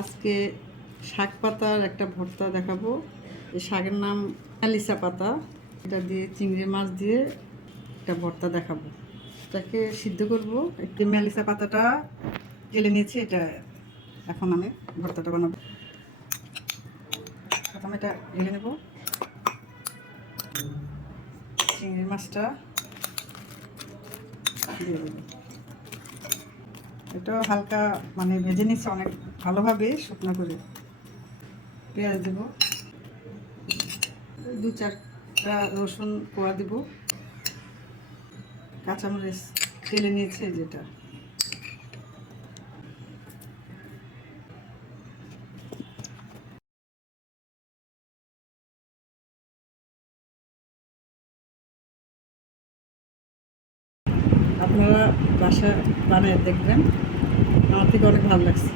আজকে শাক পাতার একটা ভর্তা দেখাবো। এই শাকের নাম মেলিসা পাতা। এটা দিয়ে চিংড়ি মাছ দিয়ে একটা ভর্তা দেখাবো। এটাকে সিদ্ধ করব। একটু মেলিসা পাতাটা ঢেলে নিয়েছি। এটা এখন আমি ভর্তাটা বানাবো। প্রথমে এটা ঢেলে নেব। চিংড়ি মাছটা দিয়ে দেবো। এটা হালকা ভেজে নিচ্ছে অনেক ভালোভাবে, শুকনো করে। পেঁয়াজ দেবো, দু চারটা রসুন কোয়া দেব, কাঁচামরিচ তেলে নিয়েছে যেটা। আপনারা বাসায় বানিয়ে দেখবেন, আমার থেকে অনেক ভালো লাগছে।